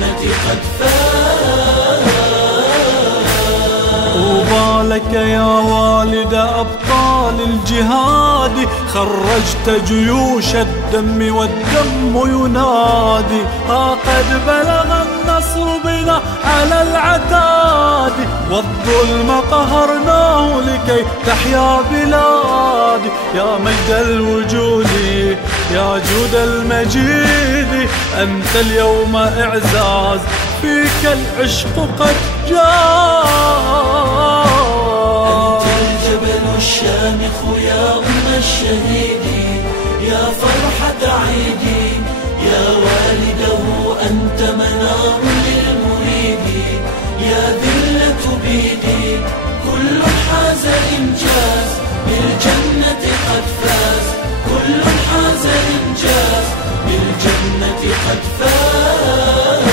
بالجنة قد فاز. طوبى يا والد أبطال الجهاد، خرجت جيوش الدم والدم ينادي. ها قد بلغ النصر بنا على العتاد، والظلم قهرناه لكي تحيا بلادي. يا مجد الوجود يا جود المجيد، أنت اليوم إعزاز، فيك العشق قد جاء. أنت الجبل الشامخ يا أم الشهيد، يا فرحة عيدي يا والده، أنت منار للمريد، يا ذلة بيدي كل حاز إنجاز، بالجنة قد فاز. كل حاز إنجاز، بالجنة قد فاز.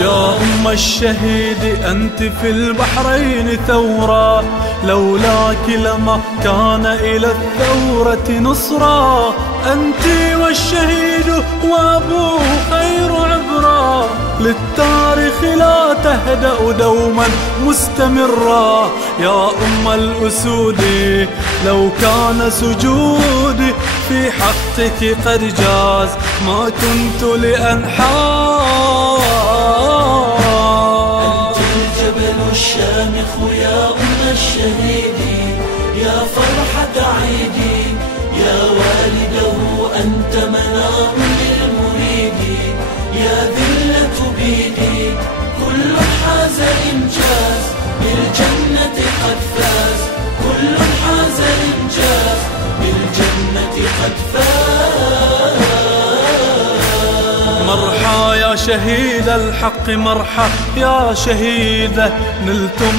يا أم الشهيد أنت في البحرين ثورة، لولاك لما كان إلى الثورة نصرا. أنت والشهيد وأبوه خير عبرة، للتاريخ لا تهدأ دوما مستمرا. يا أم الأسود لو كان سجودي في حقك قد جاز، ما كنت لأنحاز. أنت الجبل الشامخ يا أم الشهيد، يا فرحة عيدي يا والده، أنت منار للمريد، يا ذلة بيدي كل حاز إنجاز، بالجنة قد فاز. كل حاز إنجاز، بالجنة قد فاز. مرحى يا شهيد الحق، مرحى يا شهيدة، نلتم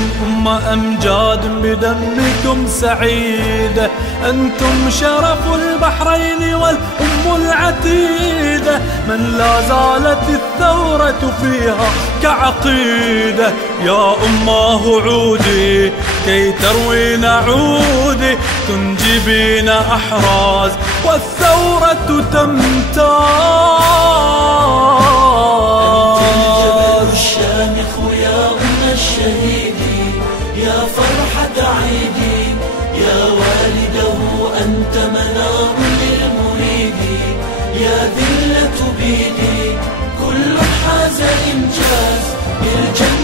أمجاد بدمكم سعيدة. أنتم شرف البحرين والأم العتيدة، من لا زالت الثورة فيها كعقيدة. يا أماه عودي كي تروين عودي، تنجبين أحراز والثورة تمتاز. الشامخ يا أم الشهيد، يا فرحة عيدي يا والده، أنت منار للمريد، يا ذلة بيدي كل حاز إنجاز، بالجنة